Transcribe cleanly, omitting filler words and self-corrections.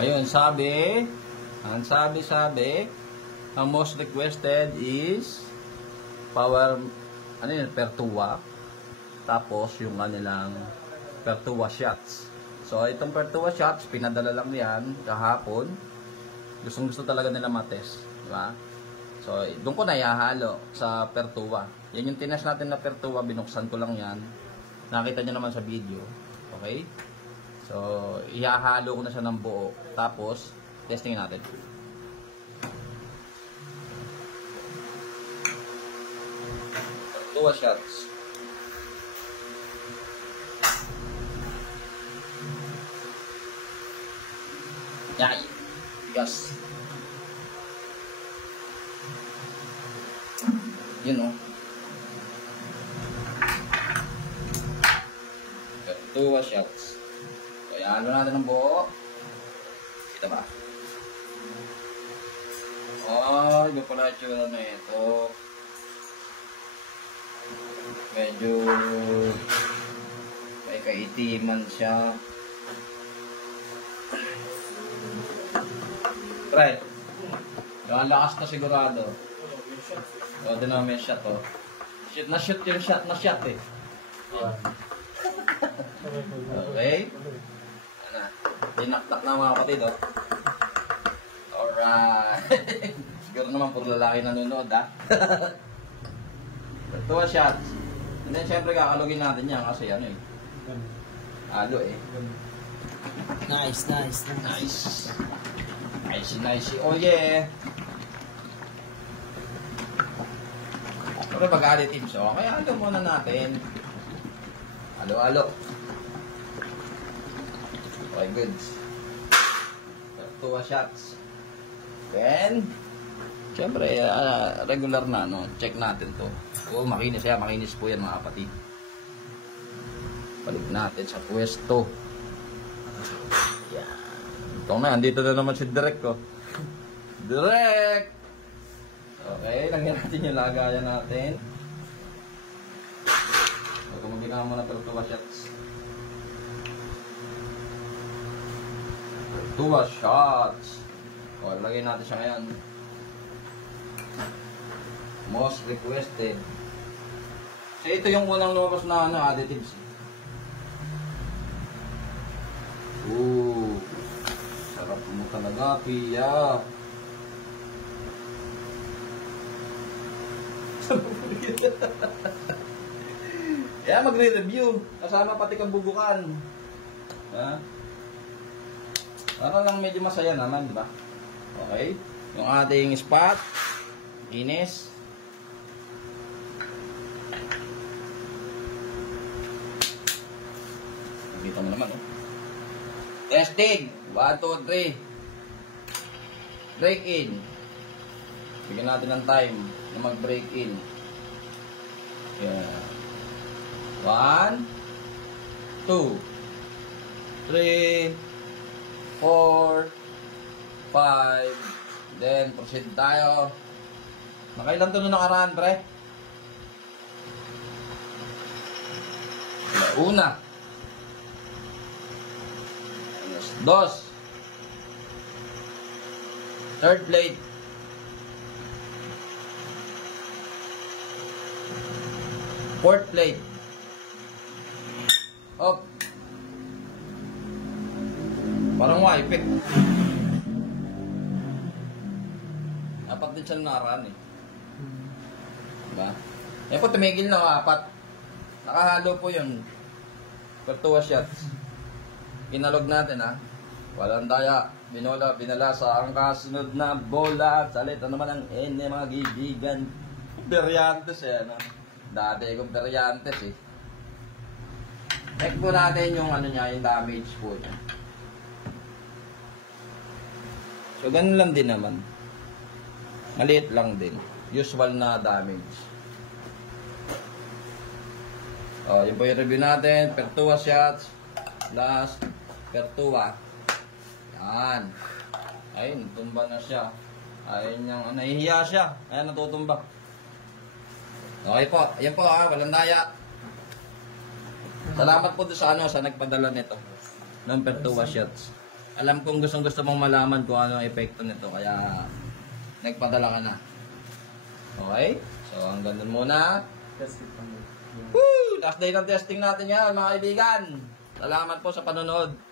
Ayun, ang most requested is power, Pertua. Tapos, yung kanilang Pertua shots. So, itong Pertua shots, pinadala lang yan kahapon. Gustong-gusto talaga nila matest. Diba? So, doon ko na ihahalo sa Pertua. Yan yung tinest natin na Pertua, binuksan ko lang yan. Nakita nyo naman sa video. Okay? So, ihahalo ko na siya ng buo. Tapos, testing natin. Pertua shots. Yay! Yes. Yun o. Pertua shots. Kaya ano natin ng buo. Kita ba? Oh, iba pala itsura na ito. Medyo may kaitiman siya. Right. Yung lakas na sigurado. O, din naman may shot, oh. Shoot na shoot yung shot na shot, eh. Okay. Ano? Dinaktak na mga kapatid, oh. Alright. Siguro naman puro lalaki nanonood, ha. Pertua shots. And then, syempre, kakalugin natin yan kasi ano, eh. Halo, eh. Nice. Nice. Oh, yeah. Pero mag-additives, oh. Kaya halo muna natin. Halo. Okay, good. Pertua shots. Then, syempre, regular na, no? Check natin to. Oh, makinis po yan, mga kapatid. Balik natin sa pwesto. Yan. Ito na, andito na naman si Direk, oh. Direk! Okay, lagyan natin yung lagayan natin. So, tumagin na muna Pertua shots. Pertua shots. O, lagyan natin siya ngayon. Most requested. So, ito yung unang lumabas na additives. Ooh. Sarap mo talaga, Pia. Kaya magre-review. Kasama pati kabubukan. Ha? Para lang medyo masaya naman, di ba? Okay. Yung ating spot. Inis. Nakita mo naman, oh. Testing. 1, 2, 3. Break in. Bigyan natin ng time na mag-break in. Yeah. 1, 2, 3, 4, 5. Then, proceed tayo. Nakailan ito na nakaraan, pre? Una. 2. Third plate. 4th plate. Up. Parang wipek. Apat din siya nakaraan, eh. Diba? Yan po, tumigil na 4. Nakahalo po yun. Pertua shots. Kinalog natin, ha. Walang daya. Binola, binalasa ang kasunod na bola. Salita naman ang mga gigigan. Brillantes, eh, ano. Dati kong Brillantes, eh. Check po natin yung niya, yung damage po niya. So, ganun lang din naman. Maliit lang din. Usual na damage. O, yun po yung review natin. Pertua shots. Plus, Pertua. Yan. Ayun, tumba na siya. Ayun yung, nahihiya siya. Ayan, natutumba. Okay po. Ayan po, walang daya. Salamat po sa sa nagpadala nito. Ng Pertua shots. alam kong gusto mong malaman kung ano ang epekto nito. Kaya, nagpadala ka na. Okay? So, hanggang dun muna. Woo! Last day ng testing natin yan, mga kaibigan. Salamat po sa panonood.